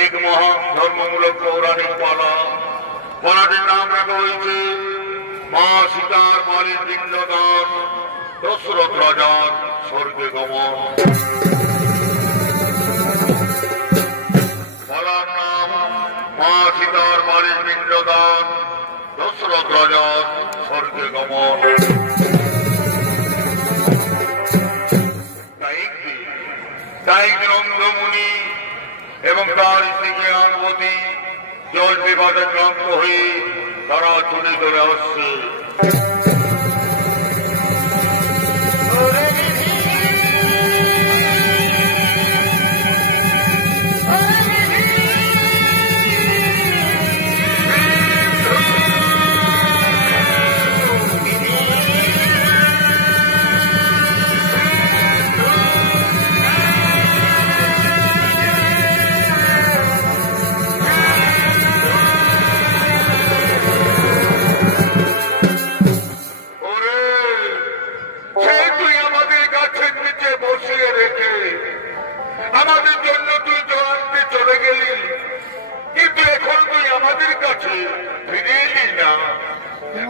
এক মহান ধর্মমূলক পৌরাণিক পালা। পালাটির নাম রাখা হয়েছে মা সীতার বালির পিণ্ডদান, দশরথ রাজার স্বর্গে গমন। পালার নাম মা সীতার বালির পিণ্ডদান, দশরথ রাজার স্বর্গে গমন। নন্দমুনি এবং তার স্ত্রী জ্ঞানবতী জল বিবাদে ক্লান্ত হয়ে তারা চলে চলে আসছে।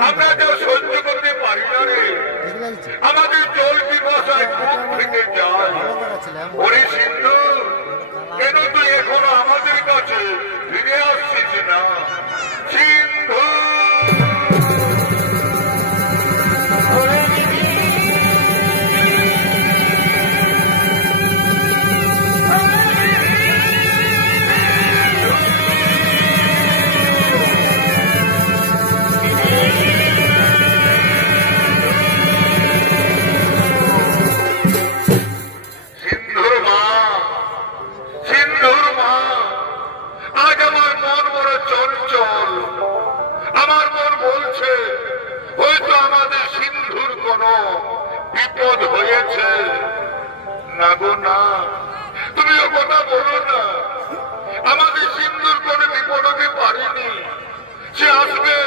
আমরা তো সহ্য করতে পারি না রে, আমাদের জল পিপাসায় বুক ফেটে যায়। ওরে সিন্ধু, কেন তুই এখনো আমাদের কাছে ফিরে আসছিস না? সিন্ধু বিপদ হয়েছে না গো না, তুমিও কথা বলো না। আমাদের সিন্ধুর কোনো বিপদ হতে পারেনি, সে আসবে,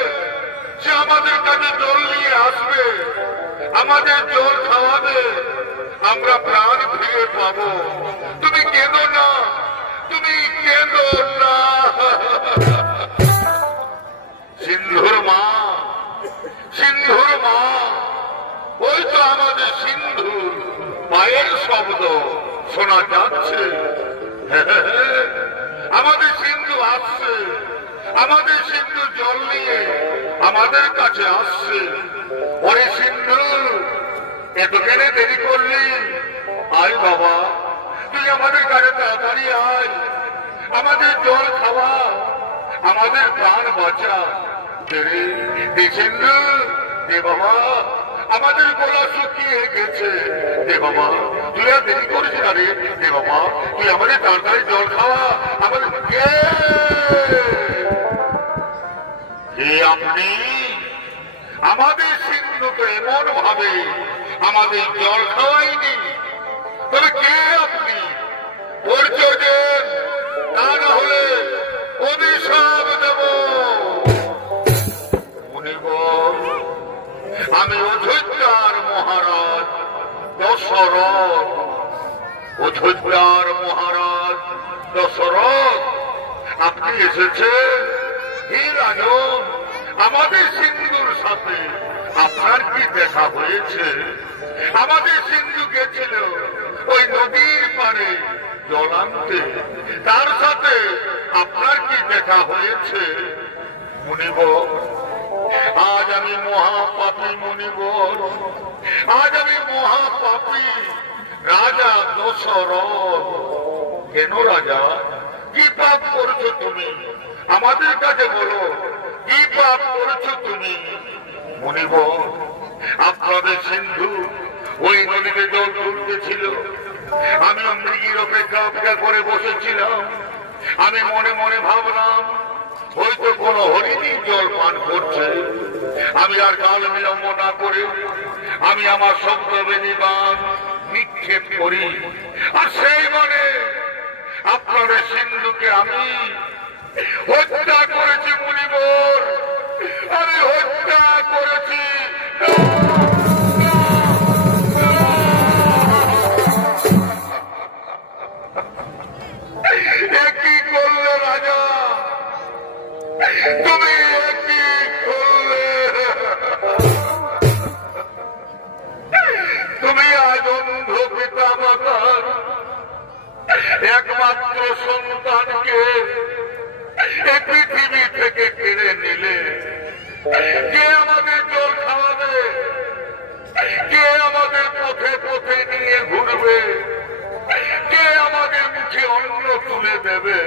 সে আমাদের কাছে জল নিয়ে আসবে, আমাদের জল খাওয়াবে, আমরা প্রাণ ফিরে পাবো। তুমি কেঁদো না, তুমি কেঁদো না। সিন্ধুর মা, সিন্ধুর মা, ওই তো আমাদের সিন্ধুর পায়ের শব্দ শোনা যাচ্ছে। আমাদের সিন্ধু আসছে, আমাদের সিন্ধু জল নিয়ে আমাদের কাছে আসছে। ওরে সিন্ধু, এত কেন দেরি করলি? আয় বাবা, তুই আমাদের কাছে তাড়াতাড়ি আয়, আমাদের জল খাওয়া, আমাদের প্রাণ বাঁচা। সিন্ধু, দে বাবা, আমাদের গলা শুকিয়ে গেছে, দে বাবা, তুই আর দেরি করিস না রে, দে বাবা, তুই আমাদের তাড়াতাড়ি জল খাওয়া। আমাদের কে আপনি? আমাদের সিন্ধুকে এমন ভাবে আমাদের জল খাওয়াইনি, তবে কে আপনি? পরিচয় দেন, তা না হলে অভিশাপ দেব। আমি অযোধ্যার মহারাজ দশরথ, অযোধ্যার মহারাজ দশরথ। আপনি এসেছেন? হে রাজন, আমাদের সিন্ধুর সাথে আপনার কি দেখা হয়েছে? আমাদের সিন্ধু গেছিল ওই নদীর পাড়ে জল আনতে, তার সাথে আপনার কি দেখা হয়েছে? মুনিবর, আজ আমি মহাপাপী মুনিবর, আজ আমি মহাপাপী রাজা দশরথ। কেন রাজা, কি পাপ করছো তুমি? আমাদের কাছে বলো, কি পাপ করছো তুমি? মুনিবর, আপনাদের সিন্ধু ওই নদীতে জল তুলতেছিল, আমি মৃগীর অপেক্ষা করে বসেছিলাম। আমি মনে মনে ভাবলাম হয়তো কোন হরিণী জল পান করছে। আমি আর কাল বিলম্ব না করে আমি আমার শব্দবেদী বাণ নিক্ষেপ করি, আর সেই মানে আপনাদের সিন্ধুকে আমি হত্যা করেছি। মুনিবর, আমি হত্যা করেছি। কি বললে রাজা, তুমি কি করলে? তুমি আজ অন্ধ পিতা মাতার একমাত্র সন্তানকে এই পৃথিবী থেকে কেড়ে নিলে। কে আমাদের জল খাওয়াবে? কে আমাদের পথে পথে নিয়ে ঘুরবে? কে আমাদের মুখে অন্ন তুলে দেবে?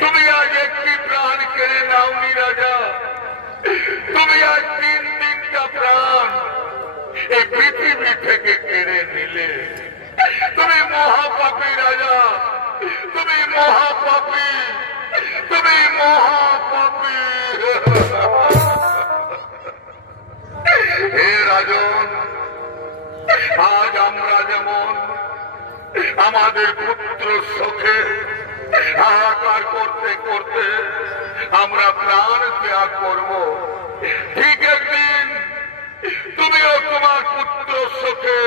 তুমি আজ একটি প্রাণ কেড়ে নাওনি রাজা, তুমি আজ তিনটা প্রাণ এই পৃথিবী থেকে কেড়ে নিলে। তুমি মহাপাপী রাজা, তুমি মহাপাপী, তুমি মহাপাপী। হে রাজন, আজ আমরা যেমন আমাদের পুত্র শোকে হাহাকার করতে করতে আমরা প্রাণ ত্যাগ করব, ঠিক একদিন তুমিও তোমার পুত্র শোকে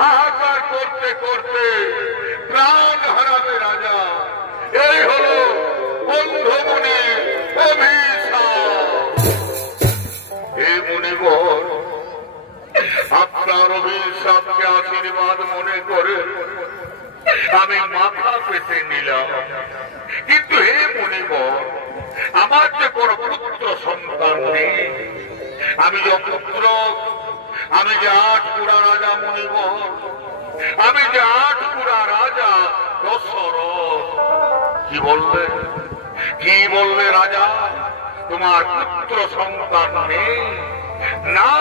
হাহাকার করতে করতে প্রাণ হারাবে রাজা। এই হলো অন্ধমুনির অভিশাপ। হে মুনিবর, আপনার অভিশাপকে আশীর্বাদ মনে করে আমি মাথা পেতে নিলাম। কিন্তু হে মুনিবর, আমার যে কোনো পুত্র সন্তান নেই, আমি যে পুত্র, আমি যে আটপুরা রাজা মুনিবর, আমি যে আটপুরা রাজা দশরথ। কি বলবে, কি বলবে রাজা? তোমার পুত্র সন্তান নেই? না,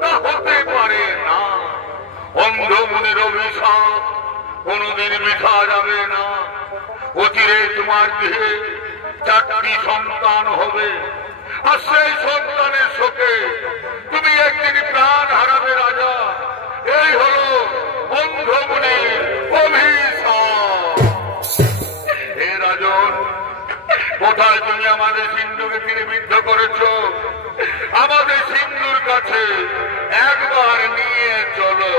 তা হতে পারে না। অন্ধমুনির অভিশাপ কোনদিন মিঠা যাবে না। অচিরে তোমার গৃহে 4টি সন্তান হবে, আর সেই সন্তানের শোকে তুমি একদিন প্রাণ হারাবে রাজা। এই হলো অন্ধমুনির অভিশাপ। হে রাজন, কোথায় তুমি আমাদের সিন্ধুকে তীরে বিদ্ধ করেছ? আমাদের সিন্ধুর কাছে একবার নিয়ে চলো।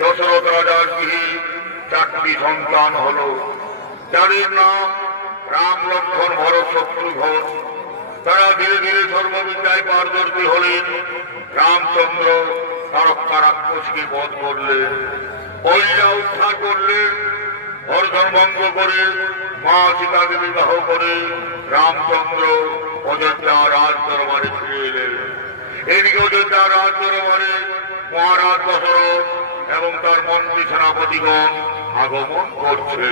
দশরথ রাজার গৃহে 4টি সন্তান হল, যাদের নাম রাম, লক্ষ্মণ, ভরত, শত্রুঘ্ন। তারা ধীরে ধীরে সর্ববিদ্যায় পারদর্শী হলেন। রামচন্দ্র তারকা রাক্ষসকে বধ করলেন, অহিল্যা উদ্ধার করলেন, বর্ধন ভঙ্গ করে মা সীতাকে বিবাহ করে রামচন্দ্র অযোধ্যা রাজ দরবারে ফিরে এলেন। এদিকে অযোধ্যা রাজ দরবারে মহারাজ দশরথ এবং তার মন্ত্রী সেনাপতিগণ আগমন করছে।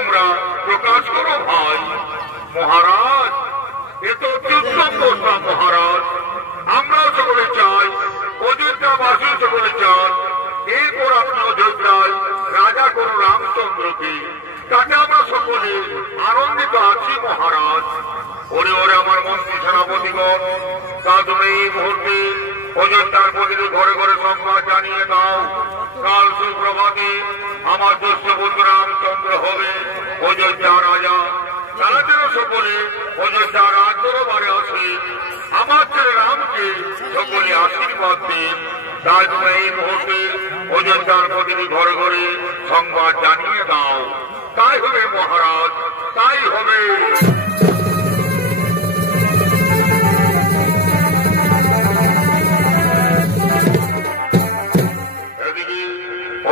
তোমরা প্রকাশ করো ভাই। মহারাজ, এ তো অত্যুত্তম প্রস্তাব মহারাজ। আমরাও সকলে চাই, অযোধ্যাবাসী সকলে চান, এরপর আপনি অযোধ্যায় রাজা করো রামচন্দ্রকে। তাতে আমরা সকলে আনন্দিত আছি মহারাজ। ওরে ওরে আমার মন্ত্রী সেনাপতিগণ, তা তুমি এই মুহূর্তে অযোধ্যার প্রতিটি ঘরে ঘরে সংবাদ জানিয়ে দাও, কাল সুপ্রভাতে আমার জ্যেষ্ঠ পুত্র রামচন্দ্র হবে অযোধ্যা রাজা। তারা যেন সকলে অযোধ্যা রাজ দরবারে আসে, আমার ছেলে রামকে সকলে আশীর্বাদ দিন। তাই তুমি এই মুহূর্তে অযোধ্যার প্রতিটি ঘরে ঘরে সংবাদ জানিয়ে দাও। তাই হবে মহারাজ, তাই হবে।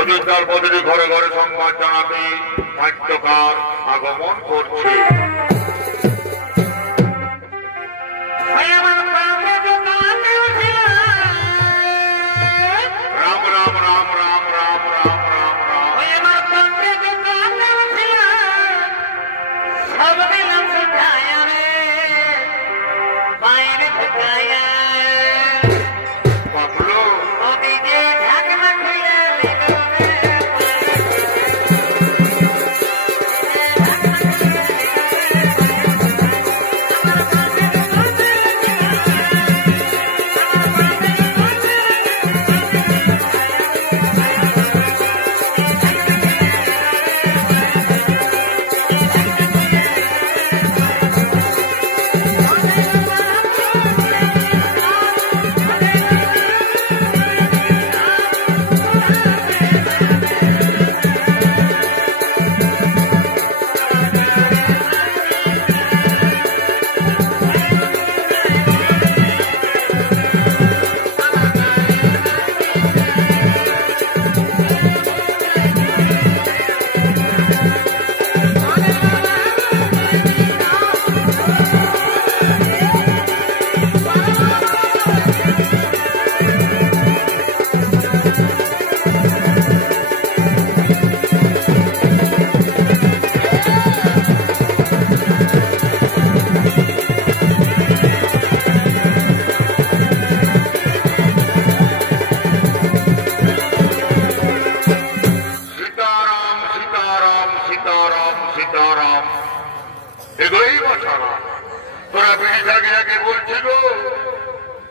অযোধ্যার প্রতিটি ঘরে ঘরে সংবাদ জানাতে নাট্যকার আগমন করছে। রাম রাম রাম রাম রাম রাম রাম বাবলু,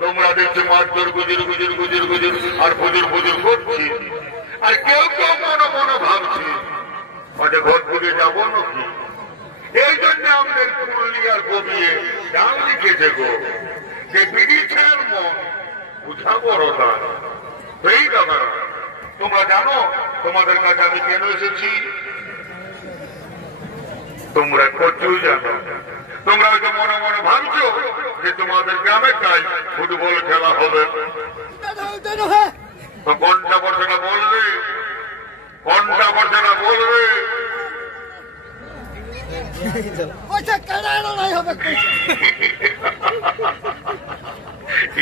তোমরা দেখছো মারধর গুজুর গুজুর গুজুর গুজুর আর ফুজুর ফুজুর করছি, আর কেউ কেউ মনে মনে ভাবছি হয়তো ঘর থেকে যাবো নাকি। এই জন্য আমাদের পুরুলিয়ার কবিয়ে গান লিখেছে গো, যে বিড়িছেন মন বুঝা বড় দান। এই দাদারা, তোমরা জানো তোমাদের কাছে আমি কেন এসেছি? তোমরা কচু জানো। তোমরা হয়তো মনে মনে ভাবছো যে তোমাদের গ্রামে কাজ ফুটবল খেলা হবে, তো কোনটা বর্ষটা বলবে, কোনটা বর্ষটা বলবে?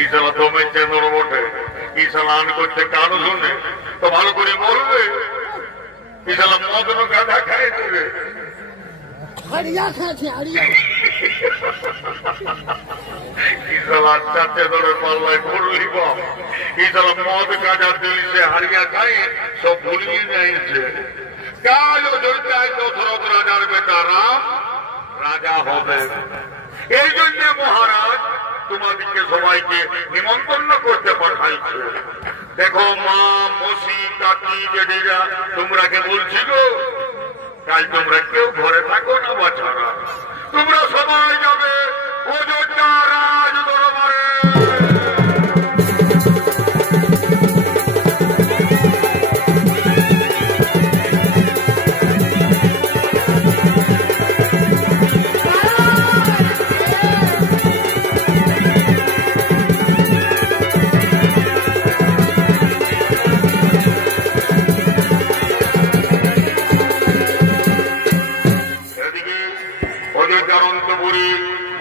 ইসালা তোমের চেন্দ্র বটে, ইসালা আন করছে কারো শুনে তো ভালো করে বলবে। ইসালা মদন গাঁদা খাইছে, হারিয়া খাচ্ছে, হারিয়া ইসালা চারটে ধরে পাল্লায় করলি বাপ। ইসালা মদ গাঁজা দিলিছে হারিয়া খাই সব ভুলিয়ে যাইছে। কাল অযোধ্যায় দশরথ রাজার বেটা রাম রাজা হবে। এই জন্য মহারাজ তোমাদেরকে সবাইকে নিমন্ত্রণ করতে পাঠাইছে। দেখো মা, মসি, কাকি, জেঠিরা তোমরা কে বলছিল কাল তোমরা কেউ ঘরে থাকো না বাচ্চারা, তোমরা সবাই যাবে অযোধ্যা রাজ দরবারে।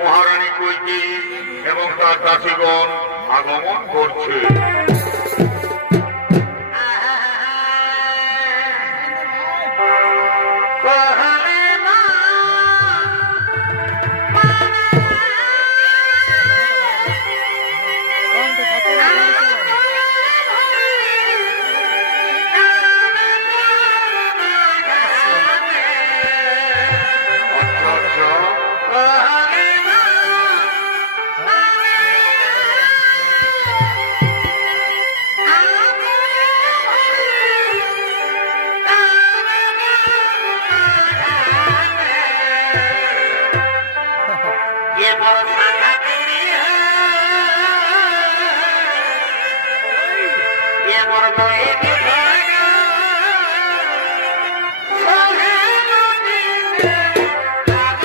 মহারানী কৈকেয়ী এবং তার দাসীগণ আগমন করছে। কহলে ये बरसा खातिर है ये बरदोए दिखाना सोहे नदी में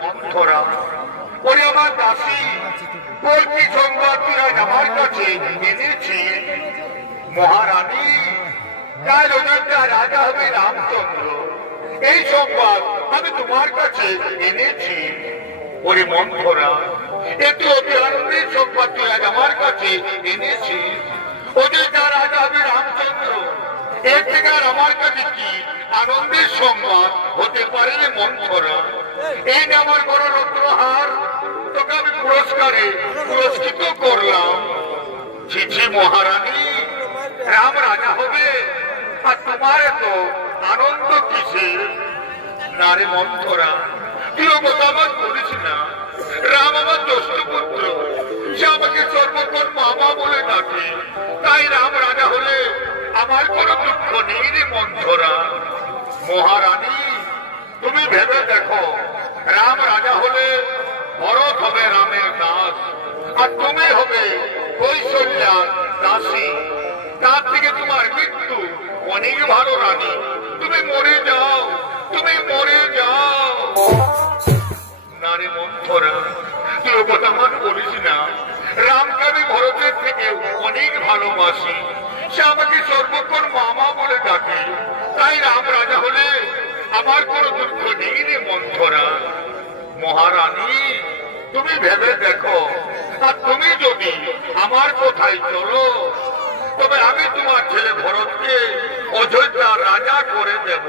মন্থরা, ওরে আমার দাসী, কল্পি সংবাদ তুই আজ আমার কাছে এনেছি। মহারানী, কাল অযোধ্যা রাজা হবে রামচন্দ্র, এই সংবাদ আমি তোমার কাছে এনেছি। ওরে মন্থরা, একটু অতি আনন্দের সংবাদ তুই আজ আমার কাছে এনেছি। অযোধ্যা রাজা হবে রামচন্দ্র, এর থেকে আর আমার কাছে কি আনন্দের সংবাদ হতে পারে রে মন্থরা? এই যে আমার বড় রত্নহার, তোকে আমি পুরস্কারে পুরস্কৃত করলাম। ছি মহারানী, রাম রাজা হবে আর তোমার এত আনন্দ কিসের? না রে মন্থরা, তুই ও কথা আমার বলিস না। রাম আমার জ্যেষ্ঠ পুত্র, সে আমাকে সর্বক্ষণ মামা বলে ডাকে, তাই রাম রাজা হলে আমার কোনো দুঃখ নেই রে মন্থরা। মহারানী, তুমি ভেবে দেখো, রাম রাজা হলে ভরত হবে রামের দাস, আর তুমি হবে কৌশল্যার দাসী। তার থেকে তোমার মৃত্যু অনেক ভালো রানী। তুমি মরে যাও, তুমি মরে যাও। নারী মন্থরা, তুই কথা আমার বলিস না। রামকে আমি ভরতের থেকে অনেক ভালোবাসি, সে আমাকে সর্বক্ষণ মামা বলে ডাকে, তাই রাম রাজা হলে আমার কোনো দুঃখ নেই রে মন্থরা। মহারানী, তুমি ভেবে দেখো, আর তুমি যদি আমার কোথায় চলো, তবে আমি তোমার ছেলে ভরতকে অযোধ্যার রাজা করে দেব।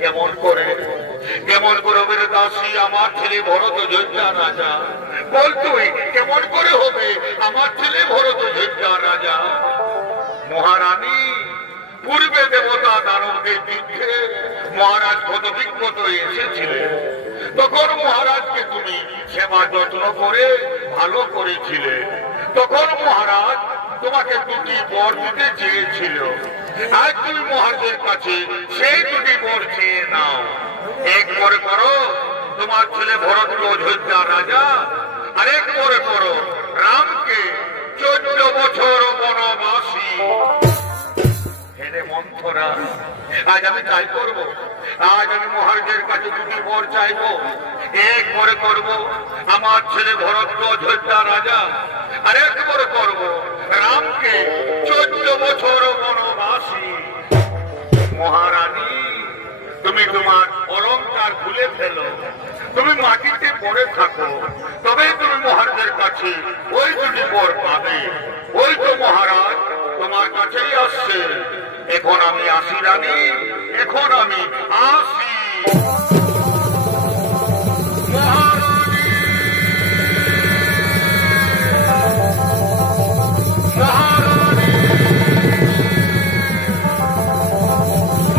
কেমন করে কেমন করে হবে রে দাসী আমার ছেলে ভরত অযোধ্যার রাজা? বল তুই, কেমন করে হবে আমার ছেলে ভরত অযোধ্যার রাজা? মহারানী, পূর্বে দেবতা দানবদের যুদ্ধে মহারাজ কত বিক্ষত এসেছিলেন, তখন মহারাজকে তুমি সেবা যত্ন করে ভালো করেছিলে। তখন মহারাজ তোমাকে দুটি বর দিতে চেয়েছিল। আজ তুমি মহারাজের কাছে সেই দুটি বর চেয়ে নাও। এক বরে করো তোমার ছেলে ভরতকে অযোধ্যার রাজা, আর এক বরে করো রামকে 14 বছর বনবাসী। হেরে মন্থরা, আজ আমি তাই করব। আজ আমি মহারাজের কাছে দুটি বর চাইব। এক বরে করব আমার ছেলে ভরতকে অযোধ্যা রাজা, আর এক বরে করব রামকে 14 বছর বনবাসী। মহারানী, তুমি তোমার অলংকার খুলে ফেলো, তুমি মাটিতে পড়ে থাকো, তবে তুমি মহারাজের কাছে ওই দুটি বর পাবে। ওই তো মহারাজ তোমার কাছেই আসছে। এখন আমি আসি রানী, এখন আমি আসি। মহারানী, মহারানী,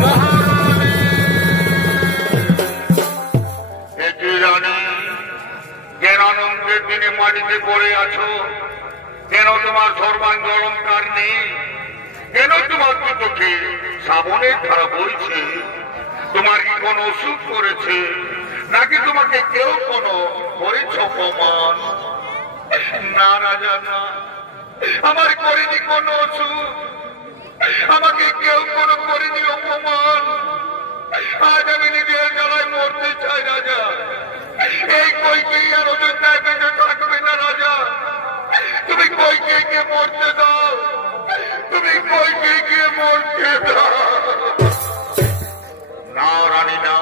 মহারানী। এটি রানী, কেন আনন্দের দিনে মাটিতে পড়ে আছো? কেন তোমার সর্বাঙ্গ অলঙ্কার নেই? কেন তোমার চোখে শ্রাবণের ধারা বইছে? তোমার কি কোনো অসুখ করেছে, নাকি তোমাকে কেউ কোনো করেছ অপমান? না রাজা, না, আমার করেনি কোনো অসুখ, আমাকে কেউ কোনো করেনি অপমান। আজ আমি নিজের জ্বালায় মরতে চাই রাজা। এই কইকেই আর অযোধ্যায় বেঁচে থাকবে না রাজা। তুমি কইকেইকে মরতে দাও, তুমি কইকেইকে মরতে দাও। না রানী, না,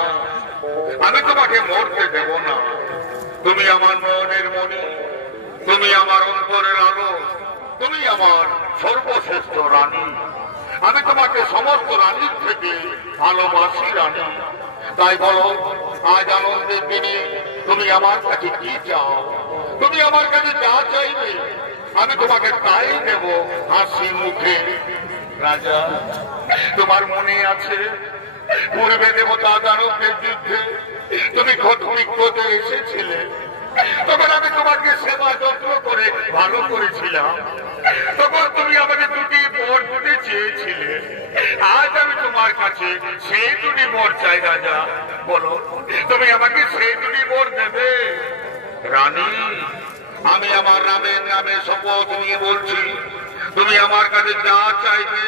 আমি তোমাকে মরতে দেব না। তুমি আমার মনের মনি, তুমি আমার অন্তরের আলো, তুমি আমার সর্বশ্রেষ্ঠ রানী। আমি তোমাকে সমস্ত রানীর থেকে ভালোবাসি রানী। তাই বলো, আজ আনন্দের দিনে তুমি আমার কাছে কি চাও? তুমি আমার কাছে যা চাইবে আমি তোমাকে তাই দেব হাসি মুখে। রাজা, তোমার মনে আছে পূর্বে দেবতা দানবদের যুদ্ধে তুমি কত বিক্ষত এসেছিলে? তখন আমি তোমাকে সেবা যত্ন করে ভালো করেছিলাম। তখন তুমি আমাকে দুটি বর দিতে চেয়েছিলে। আজ আমি তোমার কাছে সেই দুটি বর চাই রাজা। বলো, তুমি আমাকে সেই দুটি বর দেবে? রানী, আমি আমার রামের নামে শপথ নিয়ে বলছি, তুমি আমার কাছে যা চাইবে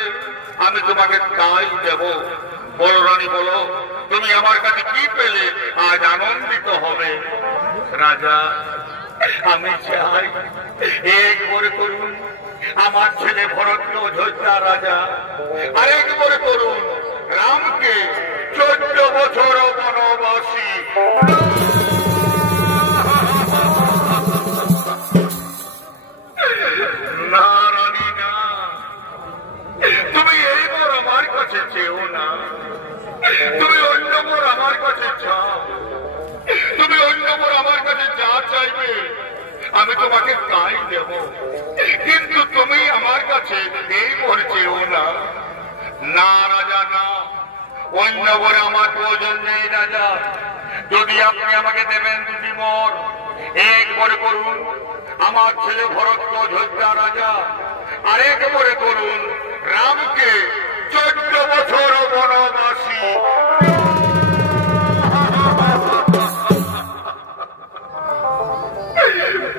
আমি তোমাকে তাই দেব। বলো রানী, বলো, তুমি আমার কাছে কি পেলে আজ আনন্দিত হবে? রাজা আমি চাই একবারে করুন আমার ছেলে ভরত অযোধ্যা রাজা, আরেকবারে করুন রামকে 14 বছর বনবাসী। না রানী না, তুমি এইবার আমার কাছে চেও না, তুমি অন্যবার আমার কাছে চাও, তুমি অন্যবার আমার কাছে যা চাইবে আমি তোমাকে তাই দেব, কিন্তু তুমি আমার কাছে এই বর চেও না। না রাজা না, অন্য বরে আমার প্রয়োজন নেই রাজা, যদি আপনি আমাকে দেবেন 2টি বর, এক বরে করুন আমার ছেলে ভরত অযোধ্যা রাজা, আরেক বরে করুন রামকে 14 বছর বনবাসী।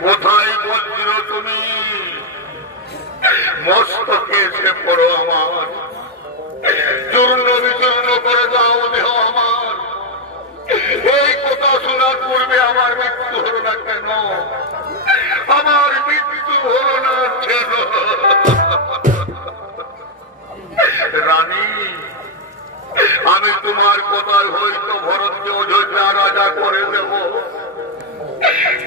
কোথায় বজ্র তুমি, মস্তকে এসে পড়ো আমার, চূর্ণ বিচূর্ণ করে দাও দেহ আমার। এই কথা শোনার পূর্বে আমার মৃত্যু হলো না কেন, আমার মৃত্যু হলো না কেন? রানী আমি তোমার কথায় হয়তো ভরতকে অযোধ্যা রাজা করে দেব,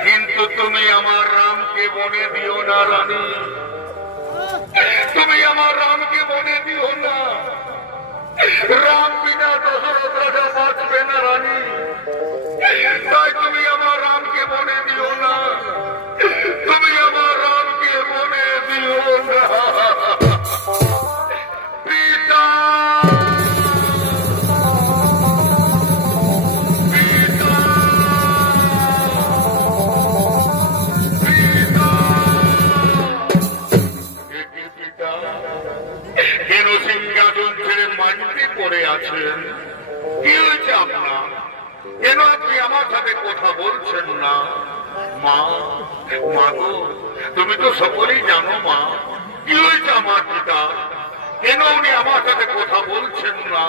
কিন্তু তুমি আমার রামকে বনে দিও না রানী, তুমি আমার রামকে বনে দিও না। রাম বিনা দশরথ রাজা বাঁচবে না রানী, তাই তুমি আমার রামকে বনে দিও না, তুমি আমার রামকে বনে দিও না। পিতা কেন সিংহাসন ছেড়ে মাটিতে পড়ে আছেন? কি হয়েছে আপনার? কেন আপনি আমার সাথে কথা বলছেন না? মা, মা গো, তুমি তো সকলেই জানো মা, কি হয়েছে আমার পিতা? কেন উনি আমার সাথে কথা বলছেন না?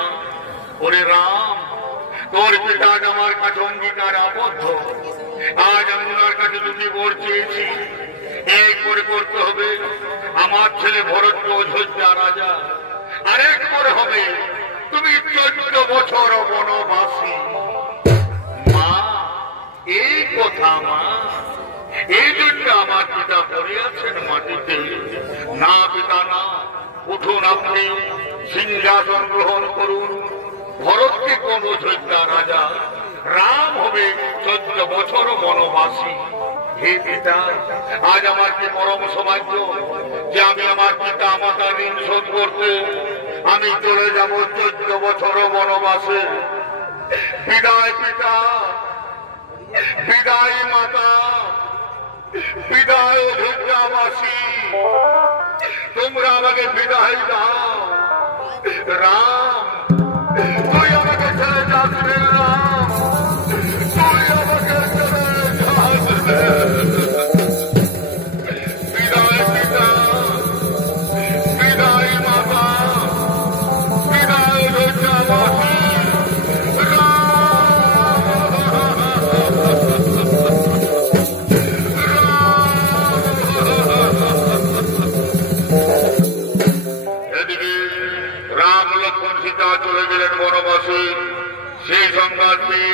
ওরে রাম, তোর পিতা আজ আমার কাছে অঙ্গীকার আবদ্ধ, আজ আমি ওনার কাছে 2টি বর চেয়েছি, এক করে করতে হবে আমার ছেলে ভরত অযোধ্যা রাজা, আরেক করে হবে তুমি 14 বছর বনবাসী। মা, এই কথা মা, এই জন্য আমার পিতা পড়ে আছেন মাটিতে। না পিতা না, উঠুন আপনি সিংহাসন গ্রহণ করুন, ভরতকে কোন অযোধ্যা রাজা, রাম হবে 14 বছর বনবাসী। হে পিতা, আজ আমার কি পরম সৌভাগ্য যে আমি আমার পিতা মাতার ঋণ শোধ করতে আমি চলে যাব 14 বছর বনবাসে। বিদায় পিতা, বিদায় মাতা, বিদায় অযোধ্যাবাসী, তোমরা আমাকে বিদায় দাও। রাম, তুই আমাকে ছেড়ে যাস রে রাম, তুই আমাকে ছেড়ে যাস রে। বিদায় পিতা, বিদায় মাতা, বিদায় অযোধ্যাবাসী। চলে গেলেন বনবাসী। সেই সংবাদ পেয়ে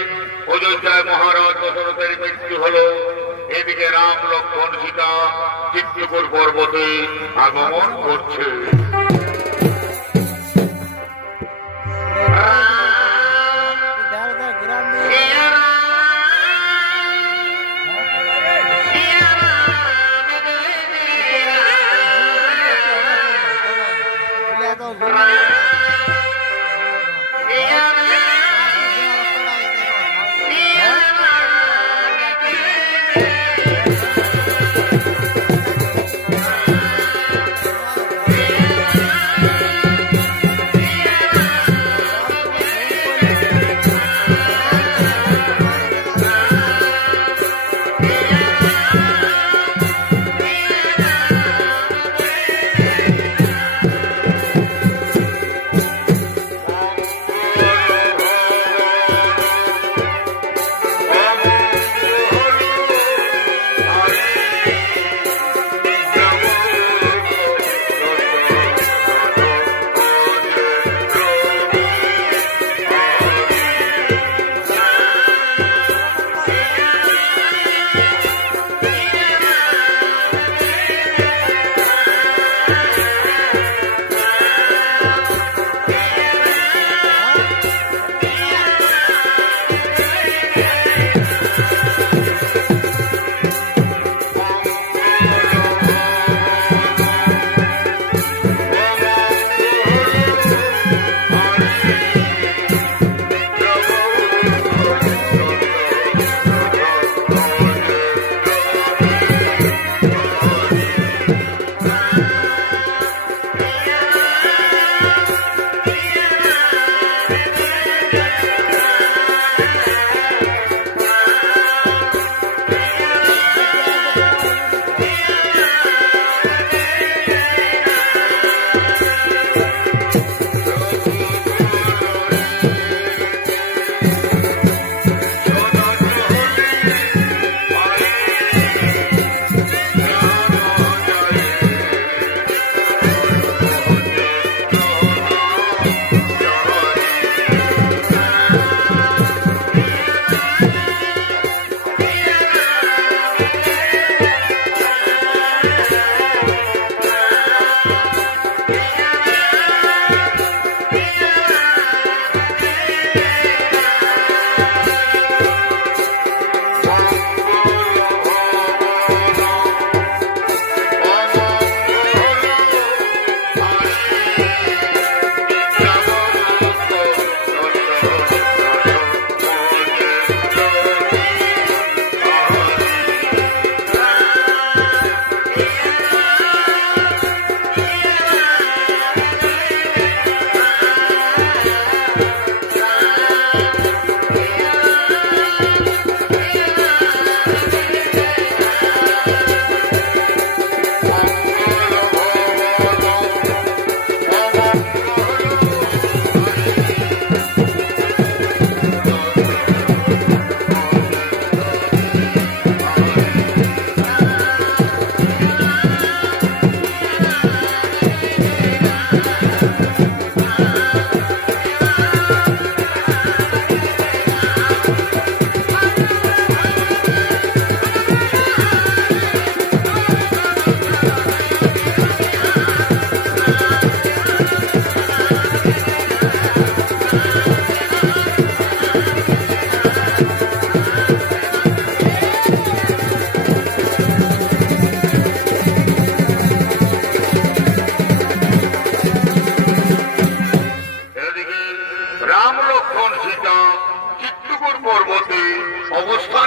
অযোধ্যায় মহারাজ দশরথের মৃত্যু হল। এদিকে রাম লক্ষ্মণ সীতা চিত্রকূট পর্বতে আগমন করছে।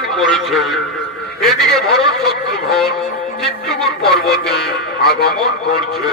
অভিমান করেছে। এদিকে ভরত শত্রুঘ্ন চিত্রকূট পর্বতে আগমন করছে।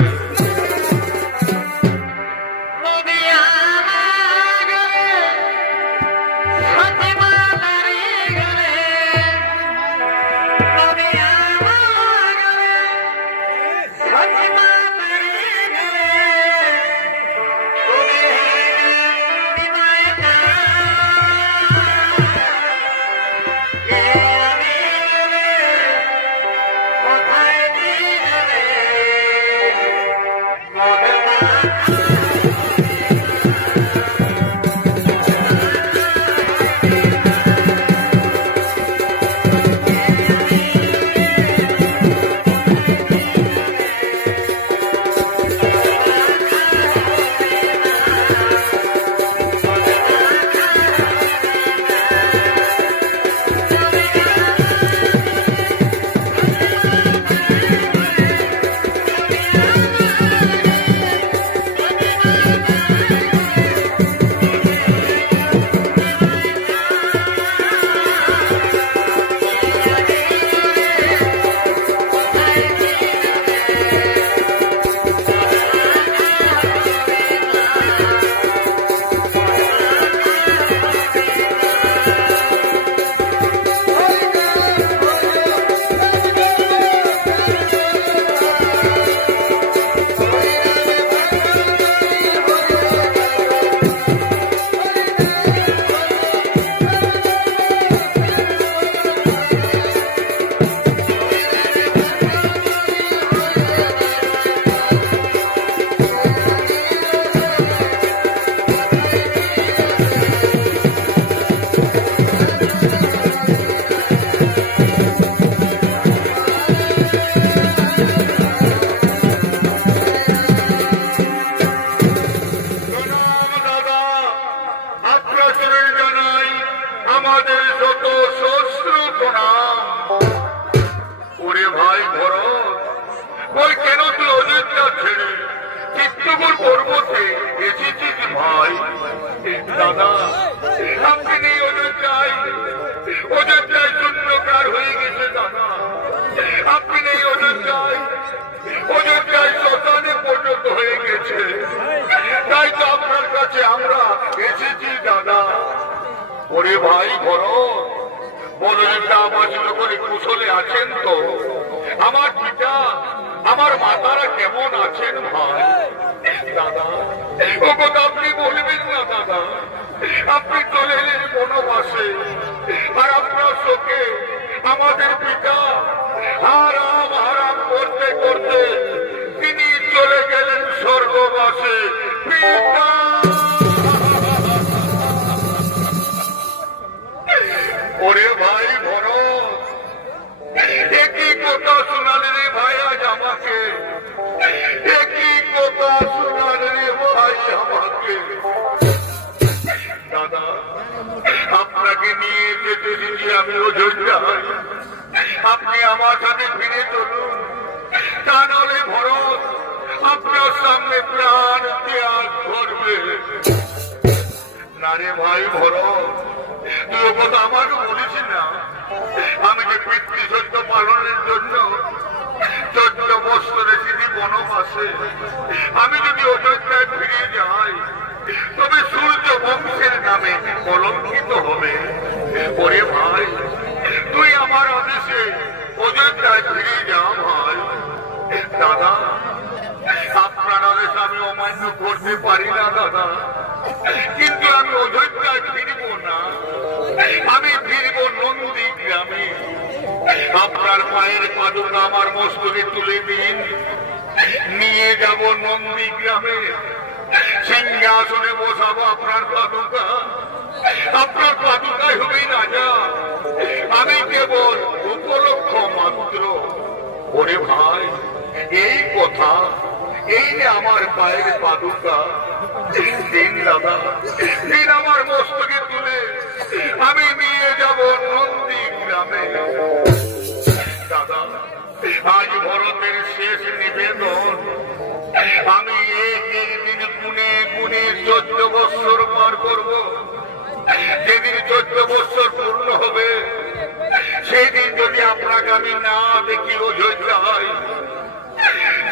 সেই দিন যদি আপনাকে আমি না দেখি অযোধ্যায়,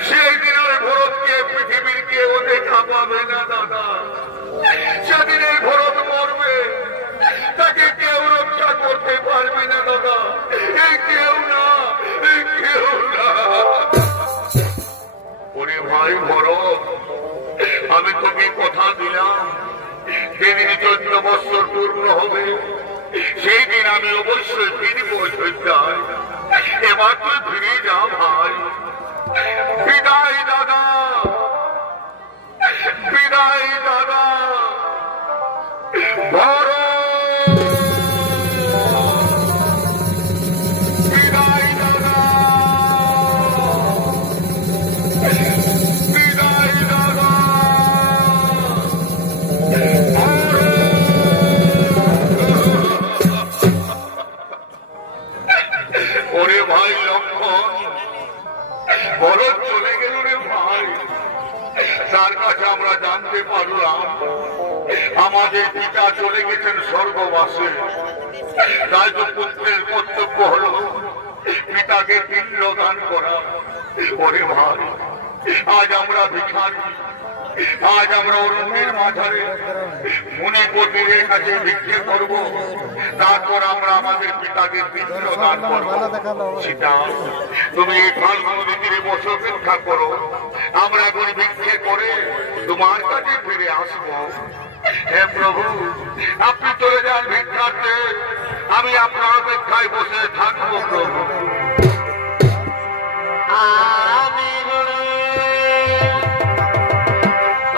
সেই দিন ওই ভরতকে পৃথিবীর কেউ দেখা পাবে না দাদা। সেদিন এই ভরত মরবে, তাকে কেউ রক্ষা করতে পারবে না দাদা। এই কেউ না, এই কেউ না। ওরে ভাই ভরত, আমি তোকে কথা দিলাম, যেদিন 14 বছর পূর্ণ হবে সেই দিন আমি অবশ্যই ফিরব অযোধ্যায়। এবার তুই ফিরে যা ভাই। বিদায় দাদা, বিদায় দাদা। ভরত, বিদায় দাদা, বিদায় দাদা। ওরে ভাই লক্ষণ, ভরত চলে গেল রে ভাই। তার কাছে আমরা জানতে পারলাম আমাদের পিতা চলে গেছেন স্বর্গবাসে। তাই তো পুত্রের কর্তব্য হল পিতাকে পিণ্ড দান করা। ওরে ভাই, আজ আমরা ভিখারি, আজ আমরা অরণ্যের মাঝারে মুনিপতির কাছে ভিক্ষে করব, তারপর আমরা আমাদের পিতাকে পিণ্ড দান করব। সেটা তুমি এই ফাল্গুন তীরে বসে অপেক্ষা করো, আমরা এখন ভিক্ষে করে তোমার কাছে ফিরে আসবো। হে প্রভু, আপনি চলে যান ভিক্ষার্থে, আমি আপনার অপেক্ষায় বসে থাকবো প্রভু। আমি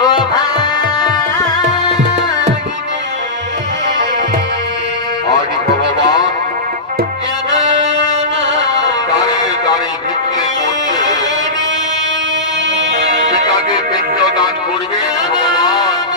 ও ভাগিনে আজ ভগবান দাঁড়িয়ে দাঁড়িয়ে ভিক্ষে করছে, পিতাকে পিণ্ড দান করবে ভগবান।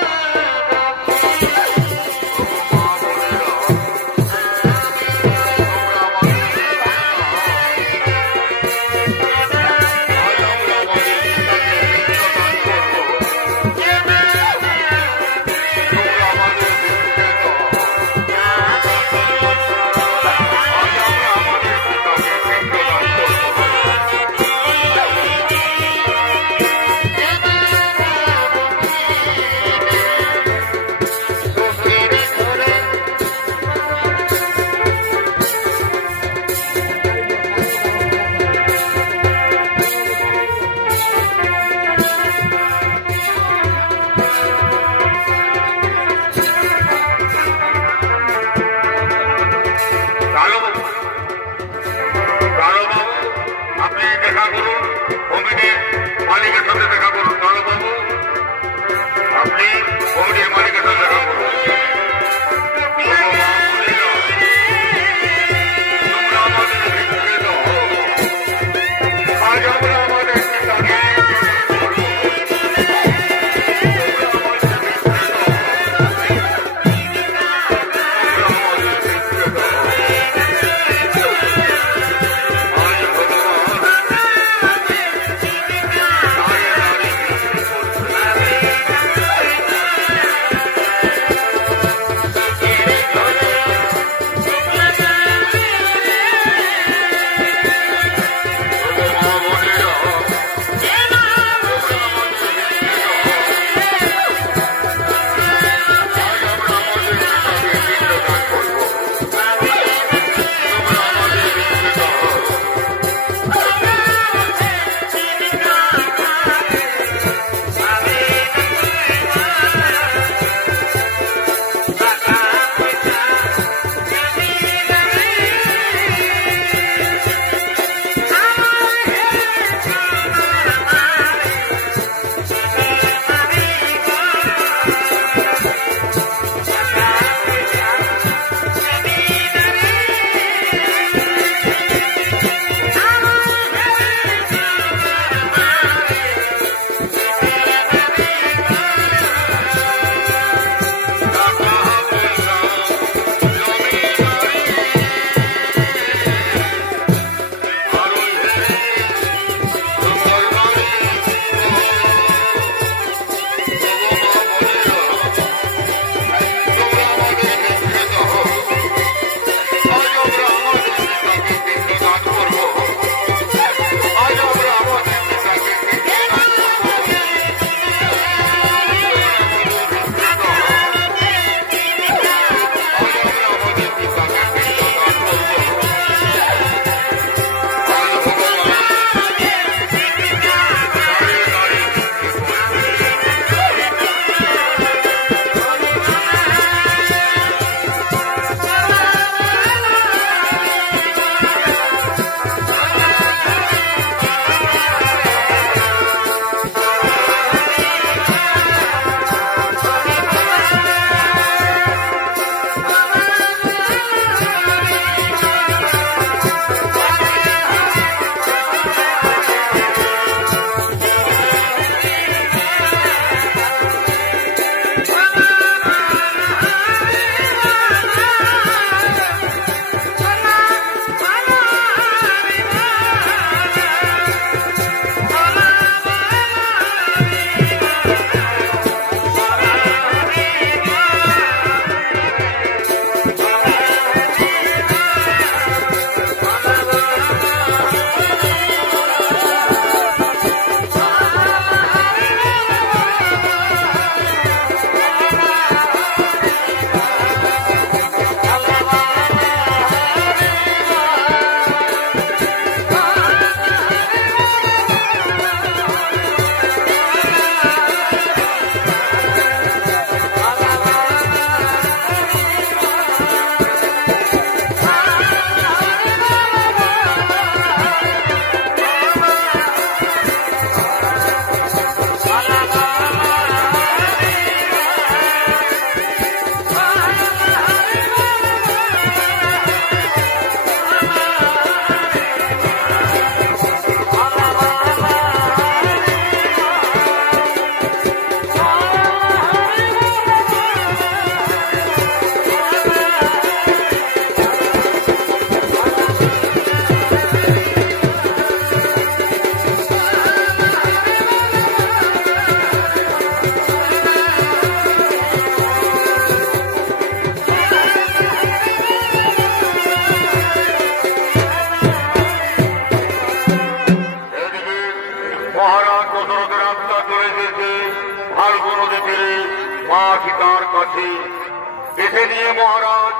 দেখে নিয়ে মহারাজ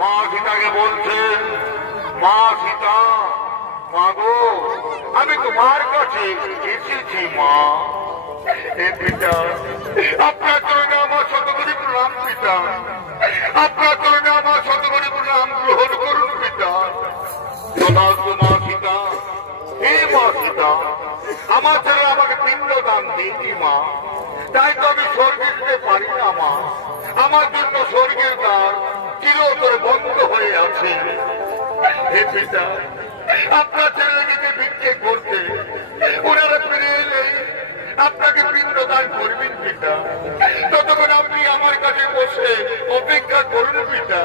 মা সীতাকে বলছেন, মা সীতা, মা গো, আমি তোমার কাছে এসেছি মা। হে পিতা, আপনার চরণে আমার শতকোটি প্রণাম পিতা, আপনার চরণে আমার শতকোটি প্রণাম গ্রহণ করুন পিতা। তথাস্তু মা সীতা। হে মা সীতা, আমার ছেলে আমাকে পিণ্ড দান দিইনি মা, তাই তো আমি স্বর্গে যেতে পারি না মা। আমার জন্য স্বর্গের দ্বার চিরতরে বন্ধ হয়ে আছে। হে পিতা, আপনার ছেলে যেতে ভিক্ষে করতে, ওনারা ফিরে এলে আপনাকে পিণ্ড দান করবেন পিতা। ততক্ষণ আপনি আমার কাছে বসে অপেক্ষা করুন পিতা।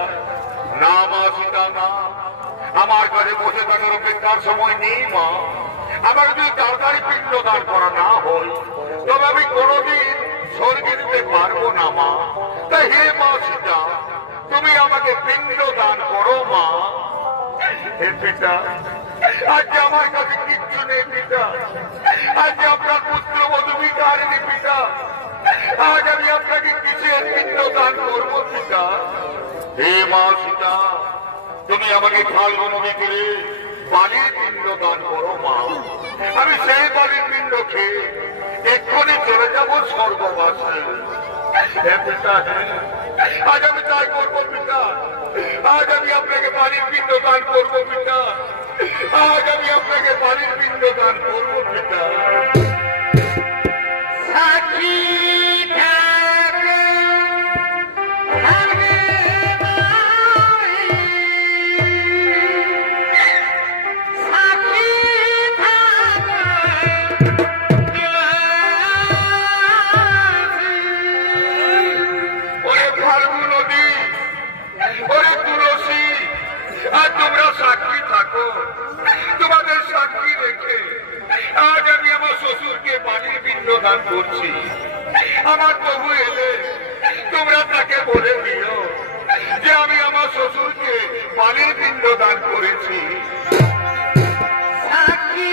না মা সীতা, না, আমার কাছে বসে থাকার অপেক্ষার সময় নেই মা। আমার যদি তাড়াতাড়ি পিণ্ড দান করা না হয়, তবে আমি কোনোদিন স্বর্গে দিতে পারবো না মা। তাই হে মা সীতা, তুমি আমাকে পিণ্ড দান করো মা। হে পিতা, আজ আমার কাছে কিচ্ছু নেই পিতা, আজ আপনার পুত্র বধূ বিকারিনী পিতা, আজ আমি আপনাকে কিসের পিণ্ড দান করবো পিতা? হে মা সীতা, তুমি আমাকে ফাল্গুন নদীতে বালির পিণ্ড দান করো মা। আমি সেই বালির পিণ্ড খেয়ে এক্ষুনি চলে যাবো স্বর্গবাসে। হে পিতা, আজ আমি তাই করবো পিতা, আজ আমি আপনাকে বালির পিণ্ড দান করবো পিতা, আজ আমি আপনাকে বালির পিণ্ড দান করবো পিতা। সাক্ষী সাক্ষী থাকো, তোমাদের সাক্ষী রেখে আজ আমি আমার শ্বশুরকে বাড়ির পিণ্ড দান করছি। আমার প্রভু এলে তোমরা তাকে বলে দিও যে আমি আমার শ্বশুরকে বাড়ির পিণ্ড দান করেছি। সাক্ষী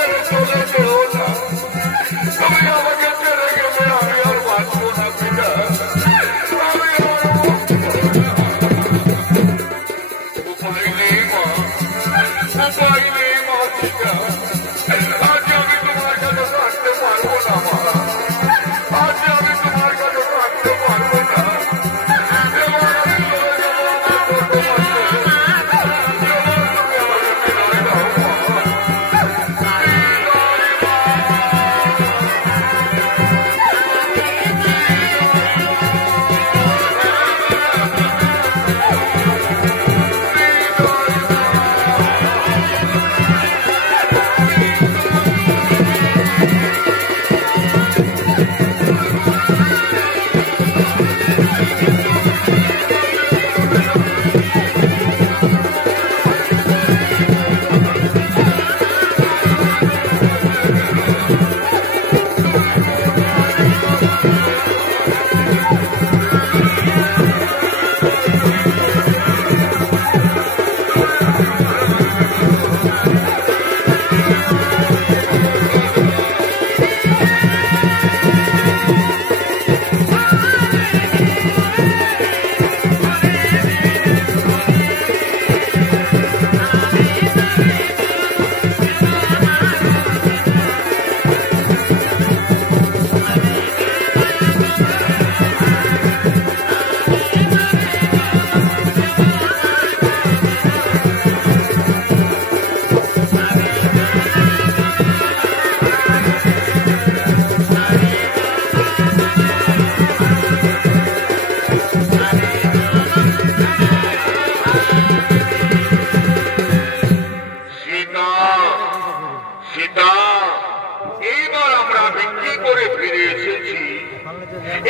ছেড়ে চলে যেও না, তুমি আমাকে ছেড়ে গেলে আমি আর বাঁচবো না পিতা, আমি উপায় নেই মা, উপায় নেই মা পিতা, আজ আমি তোমার কাছে থাকতে পারবো না মা, আজ আমি তোমার কাছে থাকতে পারবো না, এবার আমি চলে যাবো আমার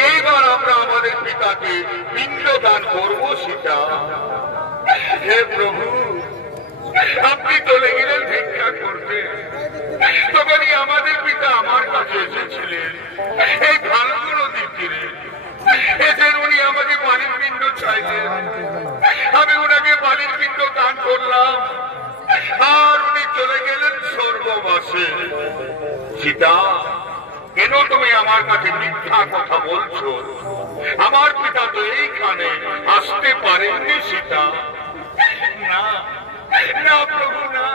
এইবার আমরা আমাদের পিতাকে পিণ্ডদান করবো সেটা। হে প্রভু, আপনি চলে গেলেন ভিক্ষা করতে, তখনই আমাদের পিতা আমার কাছে এসেছিলেন এই ফাল্গু নদীর তীরে, এসে উনি আমাকে বালির পিণ্ড চাইলেন, আমি ওনাকে বালির পিণ্ড দান করলাম, আর উনি চলে গেলেন স্বর্গবাসে। সীতা, কেন তুমি আমার কাছে মিথ্যা কথা বলছো? আমার পিতা তো এইখানে আসতে পারেননি সীতা। না না প্রভু, না,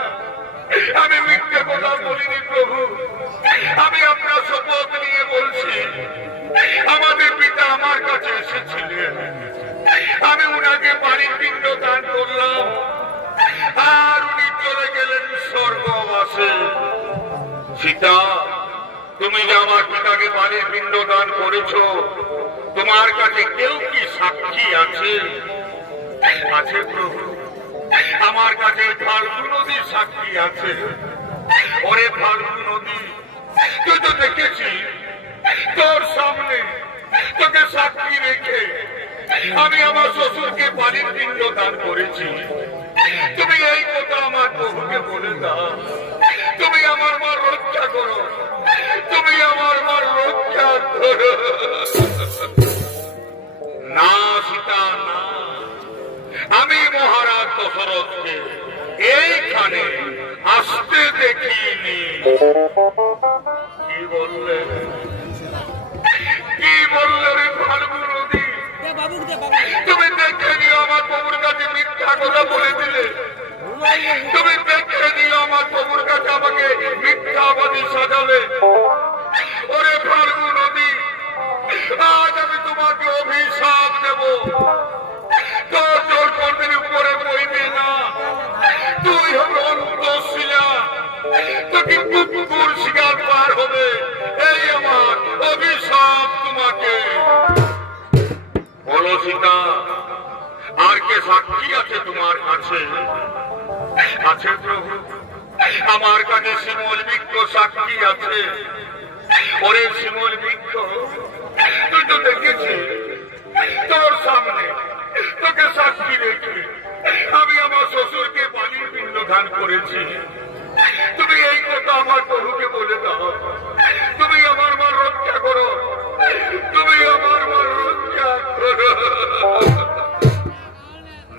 আমি মিথ্যে কথা বলিনি প্রভু, আমি আপনার শপথ নিয়ে বলছি, আমাদের পিতা আমার কাছে এসেছিলেন, আমি উনাকে বাড়ির পিণ্ড দান করলাম, আর উনি চলে গেলেন স্বর্গবাসে। সীতা, তুমি যে আমার পিতাকে বাড়ির পিণ্ড দান করেছ, তোমার কাছে কেউ কি সাক্ষী আছে? আছে প্রভু, আমার কাছে ফাল্গু নদীর সাক্ষী আছে। ওরে ফাল্গু নদী, তুই তো দেখেছি তোর সামনে তোকে সাক্ষী রেখে আমি আমার শ্বশুরকে বাড়ির পিণ্ড দান করেছি। তুমি এই কথা আমার প্রভুকে বলে দাও, তুমি আমার মার রক্ষা করো, তুমি আমার মার রক্ষা করো। না সীতা, না, আমি মহারাজ দশরথকে এইখানে আসতে দেখিনি। কি বললে, কি বললে রে ফাল্গু নদী? তুমি দেখে নিও আমার প্রভুর কাছে মিথ্যা কথা বলে দিলে, তুমি দেখে নিও আমার প্রভুর কাছে আমাকে মিথ্যাবাদী সাজালে। ওরে ফাল্গু নদী, আজ আমি তোমাকে অভিশাপ দেব, তোর জোর কোনদিন উপরে বইবে না, তুই হবে অন্তঃশিলা, তোকে কুকুর শিকার পার হবে, এই আমার অভিশাপ তোমাকে। বলো সীতা, আর কে সাক্ষী আছে তোমার কাছে? আছে প্রভু, আমার কাছে শিমল বৃক্ষ সাক্ষী আছে। ওরে শিমল বৃক্ষ, তুই তো দেখেছি তোর সামনে তোকে সাক্ষী রেখে আমি আমার শ্বশুরকে বালির পিণ্ড দান করেছি। তুমি এই কথা আমার প্রভুকে বলে দাও, তুমি আমার মার রক্ষা করো, তুমি আমার মার রক্ষা করো।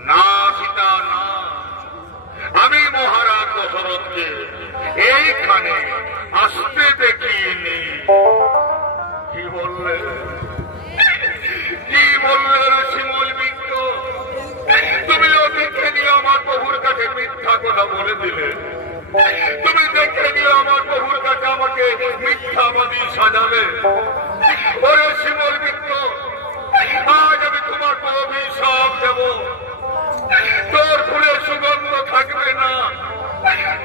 না সীতা, না, আমি মহারাজ দশরথকে এইখানে এইখানে আসতে দেখিনি। কি বললে শিমুল মিত্র? তুমি দেখে নিয়ে আমার প্রভুর কাছে মিথ্যা কথা বলে দিলে। তুমি দেখে নিয়ে আমার প্রভুর কাছে আমাকে মিথ্যাবাদী সাজালে। ওরে শিমুল মিত্র, আজ আমি তোমার অভিশাপ দেব। তোর ফুলে সুগন্ধ থাকবে না,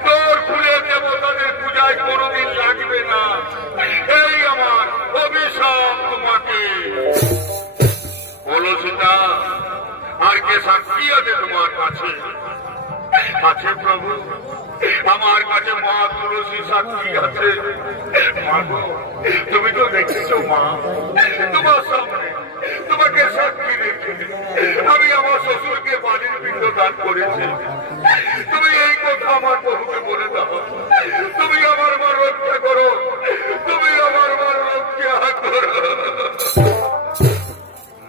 তোর ফুলে দেবতাদের পূজায় কোনোদিন লাগবে না। এই আমার অভিশাপ তোমাকে। বলো সীতা, আর কে সাক্ষী আছে তোমার কাছে? আছে প্রভু, আমার কাছে মা তুলসী সাক্ষী আছে। মা গো, তুমি তো দেখেছো মা, তোমার সামনে তোমাকে সাক্ষী রেখে আমি আমার শ্বশুরকে বাড়ির পিণ্ড দান করেছি। তুমি এই কথা আমার প্রভুকে বলে দাও। তুমি আমার মা রক্ষা করো, তুমি আমার মা রক্ষা করো।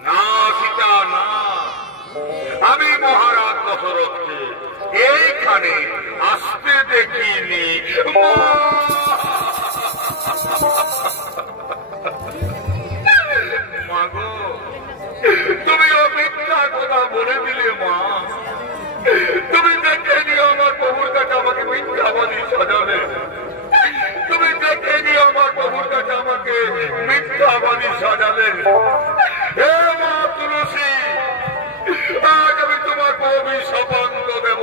না সীতা না, আমি মহারাজ দশরথকে এইখানে আসতে দেখিনি। মা গো, তুমি মিথ্যা কথা বলে দিলে মা। তুমি দেখে নিয়ে আমার প্রভুর কাছে আমাকে মিথ্যাবাদী সাজালে। তুমি দেখে নিয়ে আমার প্রভুর কাছে আমাকে মিথ্যাবাদী সাজালে। হে মা তুলসী, আজ আমি তোমার অভিশাপান্ত দেব।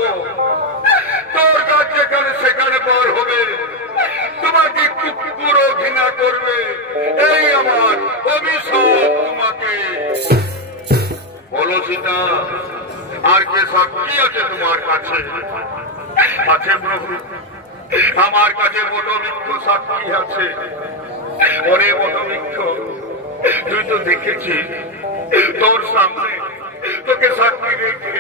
তোর কাজ যেখানে সেখানে পার হবে, তোমাকে কুকুরও ঘৃণা করবে। এই আমার অভিশাপ তোমাকে। বলো সীতা, আর কে সাক্ষী আছে তোমার কাছে? আছে প্রভু, আমার কাছে বটবৃক্ষ সাক্ষী আছে। ওরে বটবৃক্ষ, তুই তো দেখেছিস তোর সামনে তোকে সাক্ষী রেখে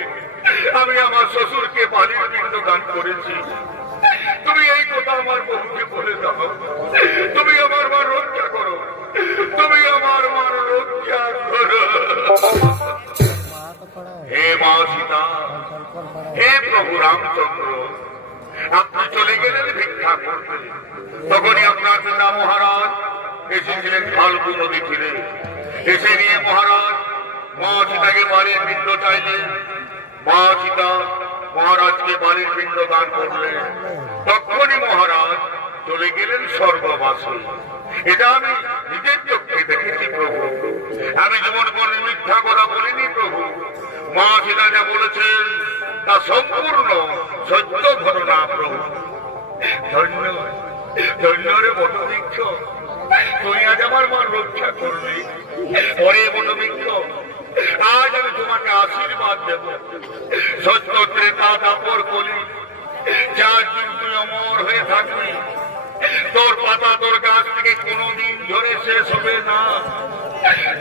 আমি আমার শ্বশুরকে বাড়ির পিণ্ড দান করেছি। তুমি এই কথা আমার বহুকে বলে দাও। তুমি আমার মা রক্ষা করো, তুমি আমার মা রক্ষা করো। হে মা সীতা, হে প্রভু রামচন্দ্র, আপনি চলে গেলেন ভিক্ষা করতে। তখনই আপনার পিতা মহারাজ এসেছিলেন ফাল্গু নদী তীরে। এসে নিয়ে মহারাজ মা সীতাকে বাড়ির পিণ্ড চাইলেন। মা সীতা মহারাজকে বাড়ির পিণ্ড দান করলেন। তখনই মহারাজ চলে গেলেন স্বর্গবাসী। এটা আমি নিজের চোখে দেখেছি প্রভু। আমি যেমন করে মিথ্যা কথা বলিনি প্রভু। মা সীতা যা বলেছেন তা সম্পূর্ণ সত্য ঘটনা প্রভু। ধন্য ধন্য রে বটবৃক্ষ, তুই আজ আমার মা রক্ষা করলি। ওরে বটবৃক্ষ, আজ আমি তোমাকে আশীর্বাদ দেব। সত্য ত্রেতা দাপর কলি, যার দিন তুই অমর হয়ে থাকবি। তোর পাতা তোর গাছ থেকে কোনদিন ঝরে শেষ হবে না।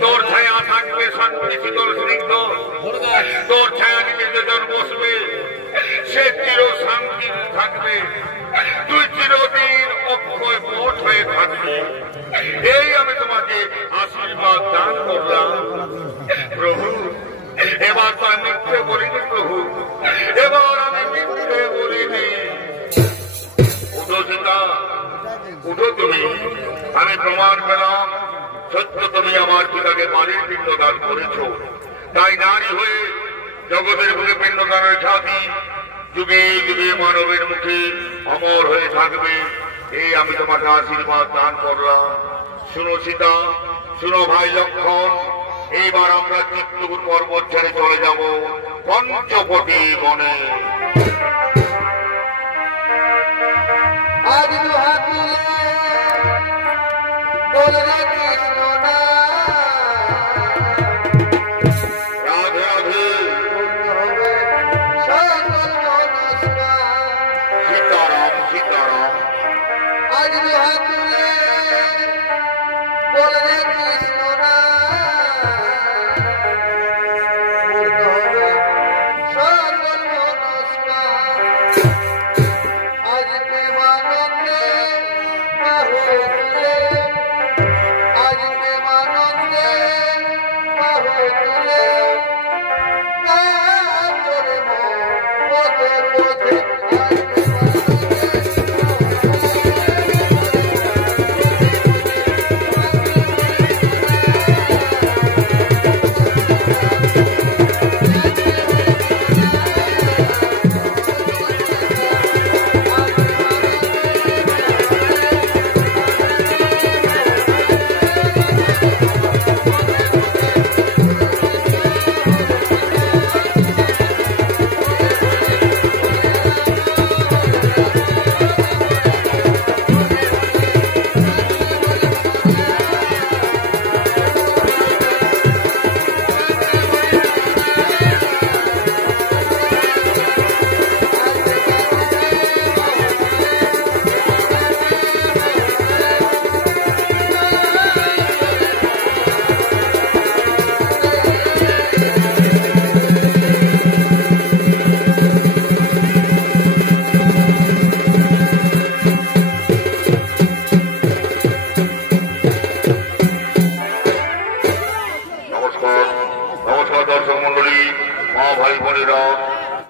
তোর ছায়া থাকবে শান্তি শীতল স্নিগ্ধ। তোর ছায়া নিচে যেজন বসবে সে চির শান্তি থাকবে। তুই চিরদিন অক্ষয় পথ হয়ে থাকবি। এই আমি তোমাকে আশীর্বাদ দান করলাম প্রভু। এবার তো আমি মিথ্যে বলিনি প্রভু, এবার আমি মিথ্যে বলিনি। উঠো সীতা, উঠো তুমি। আমি প্রমাণ পেলাম সত্য তুমি আমার পিতাকে বাড়ির পিণ্ড দান করেছ। তাই নারী হয়ে জগতের মুখে পিণ্ডদানের খ্যাতি যুগে যুগে মানবের মুখে অমর হয়ে থাকবে। এই আমি তোমাকে আশীর্বাদ দান করলাম। শুনো সীতা, শুনো ভাই লক্ষণ, এইবার আমরা চিত্তকূট পর্বত ছেড়ে চলে যাব পঞ্চবটি বনে। আজ দুহাত তুলে বললে কৃষ্ণ না, রাধে রাধে সকল মনস্কার। সীতারাম সীতারাম। আজ দুহাত